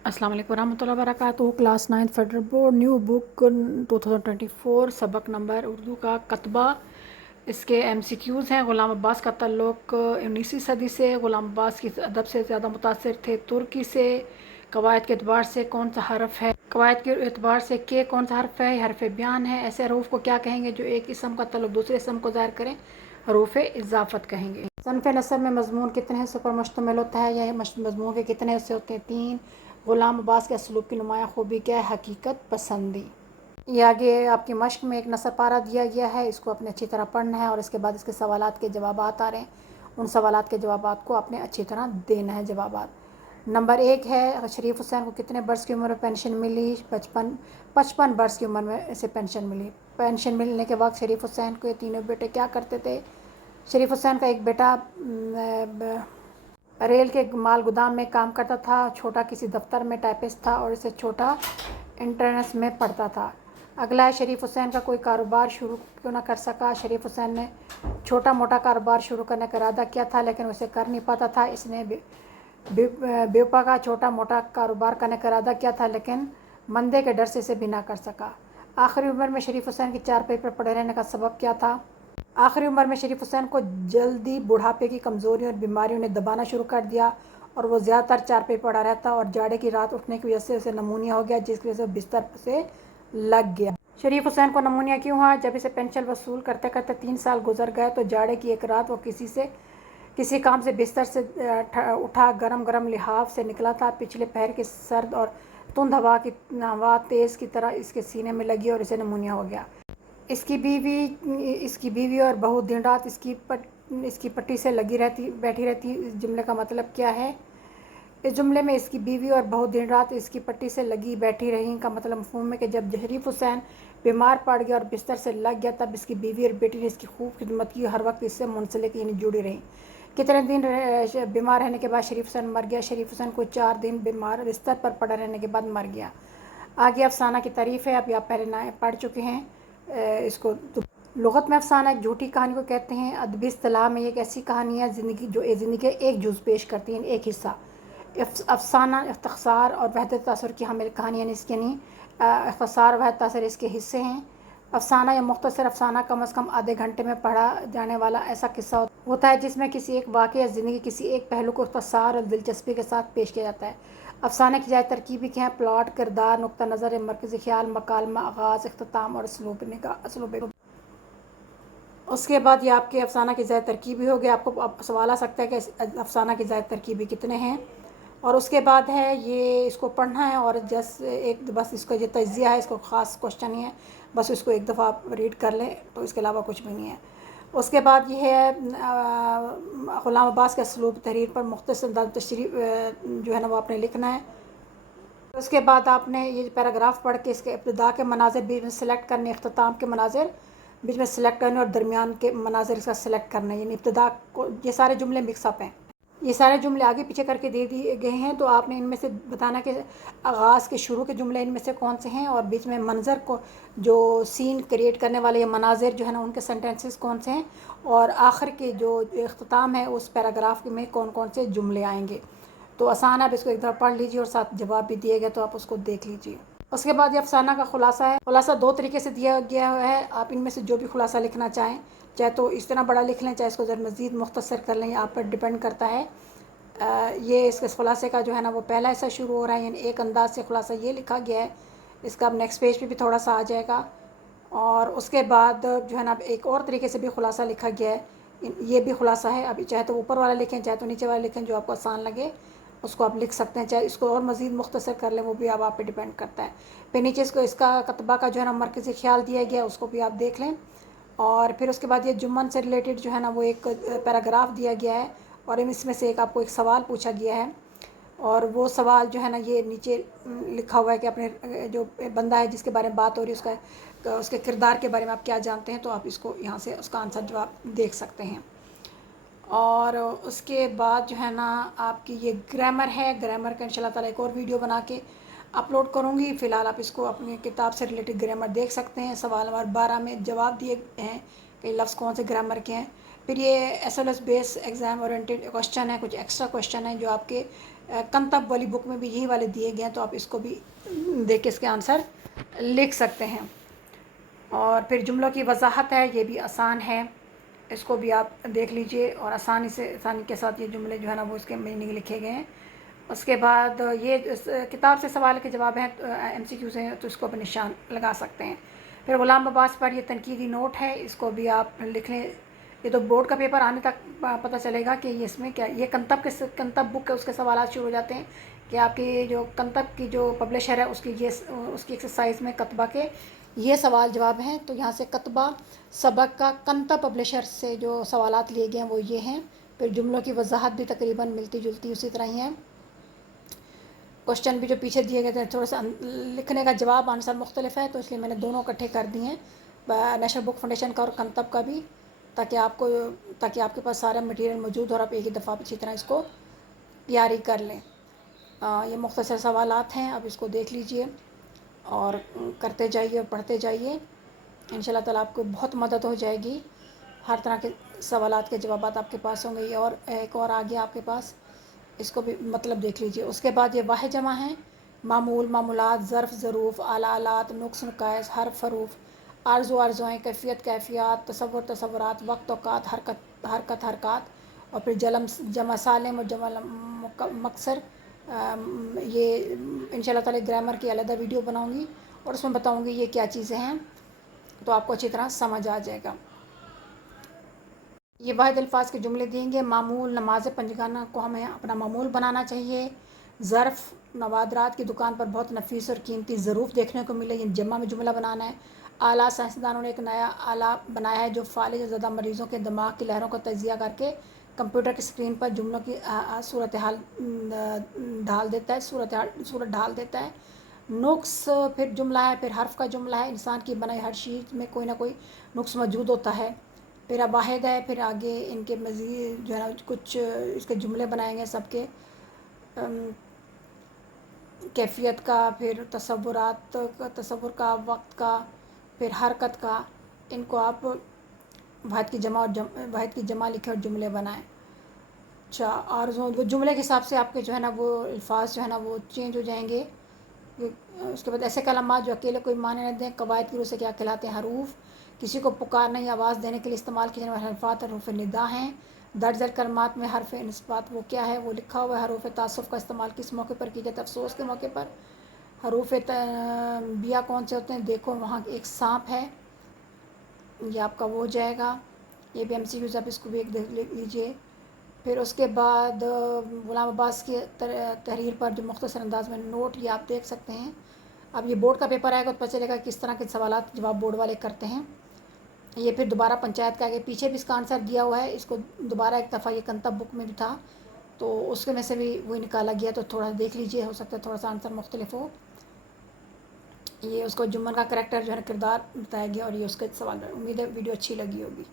अस्सलाम वालेकुम रहमतुल्लाहि व बरकातुहू। Class 9 federal board new book 2024 सबक नंबर उर्दू का कतबा। इसके MCQs हैं। ग़ुलाम अब्बास का ताल्लुक़ 19वीं सदी से। ग़ुलाम अब्बास की अदब से ज़्यादा मुतासिर थे तुर्की से। कवायद के एतबार से कौन सा हरफ है? कवायद के एतबार से के कौन सा हरफ है? हरफ बयान है। ऐसे हरूफ को क्या कहेंगे जो एक इसम का ताल्लुक़ दूसरे इसम को ज़ाहिर करें? हरूफ इज़ाफ़त कहेंगे। सनफ़ नसर में मज़मून कितने हिस्सों पर मुश्तमिल होता है? यह मज़मून के कितने हिस्से होते हैं? 3। ग़ुलाम अब्बास के असलूब की नुमायाँ खूबी क्या है? हकीकत पसंदी। ये आगे आपकी मश्क में एक नसर पारा दिया गया है, इसको आपने अच्छी तरह पढ़ना है और इसके बाद इसके सवालात के जवाबात आ रहे हैं। उन सवालात के जवाबात को आपने अच्छी तरह देना है जवाबात। नंबर 1 है, शरीफ हुसैन को कितने बरस की उम्र में पेंशन मिली? 55 बरस की उम्र में इसे पेंशन मिली। पेंशन मिलने के बाद शरीफ हुसैन के तीनों बेटे क्या करते थे? शरीफ हुसैन का एक बेटा रेल के माल गोदाम में काम करता था, छोटा किसी दफ्तर में टाइपिस्ट था और इसे छोटा इंटरनेट में पढ़ता था। अगला है, शरीफ हुसैन का कोई कारोबार शुरू क्यों ना कर सका? शरीफ हुसैन ने छोटा मोटा कारोबार शुरू करने का इरादा किया था लेकिन उसे कर नहीं पाता था। इसने बेवफा का छोटा मोटा कारोबार करने का इरादा किया था लेकिन मंदे के डर से इसे भी ना कर सका। आखिरी उम्र में शरीफ हुसैन की 4 पेज पर पड़े रहने का सबब क्या था? आखिरी उम्र में शरीफ हुसैन को जल्दी बुढ़ापे की कमज़ोरियों और बीमारियों ने दबाना शुरू कर दिया और वो ज़्यादातर चारपाई पड़ा रहता और जाड़े की रात उठने की वजह से उसे नमूनिया हो गया, जिसकी वजह से बिस्तर से लग गया। शरीफ हुसैन को नमूनिया क्यों हुआ? जब इसे पेंशन वसूल करते करते 3 साल गुजर गए तो जाड़े की एक रात वो किसी काम से बिस्तर से उठा, गरम गरम लिहाफ से निकला था। पिछले पहर की सर्द और तुंद हवा तेज़ की तरह इसके सीने में लगी और इसे नमूनिया हो गया। इसकी बीवी और बहू दिन रात इसकी पट्टी से बैठी रहती। इस जुमले का मतलब क्या है? इस जुमले में इसकी बीवी और बहू दिन रात इसकी पट्टी से लगी बैठी रहीं का मतलब मफ़हूम है कि जब शरीफ हुसैन बीमार पड़ गया और बिस्तर से लग गया तब इसकी बीवी और बेटी ने इसकी खूब खिदमत की, हर वक्त इससे मुंसलिक यानी जुड़ी रहीं। कितने दिन बीमार रहने के बाद शरीफ हुसैन मर गया? शरीफ हुसैन को 4 दिन बीमार बिस्तर पर पड़ा रहने के बाद मर गया। आगे अफसाना की तारीफ़ है, अभी आप पहले ना पढ़ चुके हैं इसको। तो लुग़त में अफसाना एक झूठी कहानी को कहते हैं। अदबी इस्तिलाह में एक ऐसी कहानी है ज़िंदगी का एक जुज़ पेश करती है, एक हिस्सा। अफसाना इख्तिसार और वहदत तासुर की हामिल कहानी यानी इख्तिसार वहदत तासुर इसके हिस्से हैं। अफसाना या मुख्तसर अफसाना कम अज़ कम आधे घंटे में पढ़ा जाने वाला ऐसा किस्सा होता है जिसमें किसी एक वाक़या या ज़िंदगी किसी एक पहलू को इख्तिसार और दिलचस्पी के साथ पेश किया जाता है। अफसाने की जाए तरकीबी क्या है? प्लॉट, किरदार, नुक्ता नज़र, मरकज़ी ख्याल, मकालमा, आगाज़, इख्तिताम और असलूब। उसके बाद ये आपके अफसाना की ज़ायद तरकीबी हो गया। आपको सवाल आ सकता है कि अफसाना की ज़ायद तरकीबी कितने हैं? और उसके बाद है ये इसको पढ़ना है और बस इसका ये तज्ज़िया है, इसको ख़ास क्वेश्चन ही है, बस इसको एक दफ़ा आप रीड कर लें तो इसके अलावा कुछ भी नहीं है। उसके बाद ये है ग़ुलाम अब्बास के असलूब तहरीर पर मुख्तसर तशरीह जो है ना वो आपने लिखना है। उसके बाद आपने ये पैराग्राफ पढ़ के इसके इब्तिदा के मनाज़िर बीच में सेलेक्ट करने, इख्तिताम के मनाज़िर बीच में सेलेक्ट करने और दरमियान के मनाज़िर इसका सेलेक्ट करना। यानी इब्तिदा को ये सारे जुमले मिक्सअप हैं, ये सारे जुमले आगे पीछे करके दे दिए गए हैं तो आपने इनमें से बताना कि आगाज़ के शुरू के जुमले इनमें से कौन से हैं और बीच में मंज़र को जो सीन क्रिएट करने वाले या मनाज़िर जो है ना उनके सेंटेंसेस कौन से हैं और आखिर के जो इख्तिताम है उस पैराग्राफ में कौन कौन से जुमले आएंगे। तो आसान, आप इसको एक दफ़ा पढ़ लीजिए और साथ जवाब भी दिए गए तो आप उसको देख लीजिए। उसके बाद ये अफसाना का खुलासा है। खुलासा 2 तरीके से दिया गया है, आप इनमें से जो भी खुलासा लिखना चाहें, चाहे तो इस तरह बड़ा लिख लें, चाहे इसको ज़रा मज़ीद मुख्तसर कर लें, आप पर डिपेंड करता है। ये इसके खुलासे का जो है ना वो पहला हिस्सा शुरू हो रहा है, यानी एक अंदाज से खुलासा ये लिखा गया है। इसका अब नेक्स्ट पेज पे भी थोड़ा सा आ जाएगा और उसके बाद जो है ना एक और तरीके से भी खुलासा लिखा गया है, ये भी खुलासा है। अभी चाहे तो ऊपर वाला लिखें चाहे तो नीचे वाला लिखें, जो आपको आसान लगे उसको आप लिख सकते हैं, चाहे इसको और मज़ीद मुख्तसर कर लें, वो भी आप पे डिपेंड करता है। फिर नीचे इसका कतबा का जो है ना मरकज़ी ख्याल दिया गया, उसको भी आप देख लें। और फिर उसके बाद ये जुम्मन से रिलेटेड जो है ना वो एक पैराग्राफ दिया गया है और इसमें से एक आपको एक सवाल पूछा गया है और वो सवाल जो है ना ये नीचे लिखा हुआ है कि अपने जो बंदा है जिसके बारे में बात हो रही है उसके किरदार के बारे में आप क्या जानते हैं, तो आप इसको यहाँ से उसका आंसर जवाब देख सकते हैं। और उसके बाद जो है ना आपकी ये ग्रामर है, ग्रामर का इंशाल्लाह ताला एक और वीडियो बना के अपलोड करूँगी। फ़िलहाल आप इसको अपनी किताब से रिलेटेड ग्रामर देख सकते हैं। सवाल नंबर 12 में जवाब दिए हैं कि लफ्ज़ कौन से ग्रामर के हैं। फिर ये SLS base exam oriented question है, कुछ एक्स्ट्रा क्वेश्चन है जो आपके कंतब वाली बुक में भी यही वाले दिए गए हैं, तो आप इसको भी देख के इसके आंसर लिख सकते हैं। और फिर जुमलों की वजाहत है, ये भी आसान है, इसको भी आप देख लीजिए और आसानी के साथ ये जुमले जो है ना वो इसके मीनिंग लिखे गए हैं। उसके बाद ये इस किताब से सवाल के जवाब हैं, MCQ से, तो इसको आप निशान लगा सकते हैं। फिर ग़ुलाम अब्बास पर ये तनकीदी नोट है, इसको भी आप लिख लें। ये तो बोर्ड का पेपर आने तक पता चलेगा कि ये इसमें क्या, ये कंतब बुक के उसके सवाल शुरू हो जाते हैं कि आपकी जो कंतब की जो पब्लिशर है उसकी एक्सरसाइज में कतबा के ये सवाल जवाब हैं। तो यहाँ से कतबा सबक का कंतब पब्लिशर से जो सवालात लिए गए हैं वो ये हैं। फिर जुमलों की वजाहत भी तकरीबन मिलती जुलती उसी तरह ही है। क्वेश्चन भी जो पीछे दिए गए थे थोड़ा सा लिखने का जवाब आंसर मुख्तलिफ है, तो इसलिए मैंने दोनों इकट्ठे कर दिए हैं, नेशनल बुक फाउंडेशन का और कंतब का भी, ताकि आपके पास सारा मटेरियल मौजूद हो और आप एक ही दफ़ा अच्छी तरह इसको तैयारी कर लें। ये मुख्तसर सवालात हैं, अब इसको देख लीजिए और करते जाइए और पढ़ते जाइए। इंशाल्लाह ताला आपको बहुत मदद हो जाएगी। हर तरह के सवालात के जवाब आपके पास होंगे। ये और एक और आ गया आपके पास, इसको भी मतलब देख लीजिए। उसके बाद ये वाह जमा हैं, मामूल, मामूलात, ज़र्फ़, ज़रूफ़, आलात, नुक्स, नुकाइस, हर्फ, हरूफ, आर्ज़ू, आर्ज़ुएँ, कैफ़ियत, कैफ़ियात, तसव्वुर, तसव्वुरात, वक्त, औक़ात, हरकत, हरकत, और फिर जमा सालिम और जमा मक्सर। ये इंशाल्लाह ताला ग्रामर की अलग वीडियो बनाऊँगी और उसमें बताऊँगी ये क्या चीज़ें हैं, तो आपको अच्छी तरह समझ आ जाएगा। ये वाहिद अल्फाज के जुमले देंगे। मामूल, नमाज पंजगाना को हमें अपना मामूल बनाना चाहिए। ज़र्फ़, नवादरात की दुकान पर बहुत नफीस और कीमती ज़रूफ़ देखने को मिले, ये जमा में जुमला बनाना है। आला, साइंसदानों ने एक नया आला बनाया है जो फ़ालिज ज़दा मरीज़ों के दिमाग की लहरों का तजिया करके कंप्यूटर की स्क्रीन पर जुमलों की सूरत हाल ढाल देता है, सूरत ढाल देता है। नुक्स फिर जुमला है, फिर हर्फ का जुमला है। इंसान की बनाई हर चीज़ में कोई ना कोई नुक्स मौजूद होता है। फिर वाहिद है, फिर आगे इनके मज़ीद जो है ना कुछ इसके जुमले बनाएंगे सबके, कैफ़ियत का, फिर तसव्वुर का, वक्त का, फिर हरकत का। इनको आप वाहिद की जमा लिखें और जुमले बनाएं। अच्छा, और वो जुमले के हिसाब से आपके जो है ना वो अल्फाज जो है ना वो चेंज हो जाएंगे। उसके बाद ऐसे कलमात जो अकेले कोई माने न दें, कवायद की रूह से क्या कहलाते हैं? हरूफ, किसी को पुकारने या आवाज़ देने के लिए इस्तेमाल किए जाने वाले हरफ़ात हरूफ निदा हैं। दर्ज कलमात में हरफ निस्बत वो क्या है, वो लिखा हुआ है। हरूफ तासुफ़ का इस्तेमाल किस मौके पर किया जाता है? अफसोस के मौके पर। हरूफ बिया कौन से होते हैं? देखो वहाँ एक सांप है, ये आपका वो हो जाएगा। ये भी MCQ आप इसको भी एक देख लीजिए। फिर उसके बाद ग़ुलाम अब्बास की तहरीर पर जो मुख्तसर अंदाज में नोट, ये आप देख सकते हैं। अब ये बोर्ड का पेपर आएगा तो पता चलेगा किस तरह के सवालात जवाब बोर्ड वाले करते हैं। ये फिर दोबारा पंचायत का आगे पीछे भी इसका आंसर दिया हुआ है, इसको दोबारा एक दफ़ा ये कंतब बुक में भी था तो उसके में से भी वही निकाला गया, तो थोड़ा देख लीजिए, हो सकता है थोड़ा सा आंसर मुख्तलिफ हो। ये उसको जुम्मन का करैक्टर जो है किरदार बताया गया और ये उसके सवाल। उम्मीद है वीडियो अच्छी लगी होगी।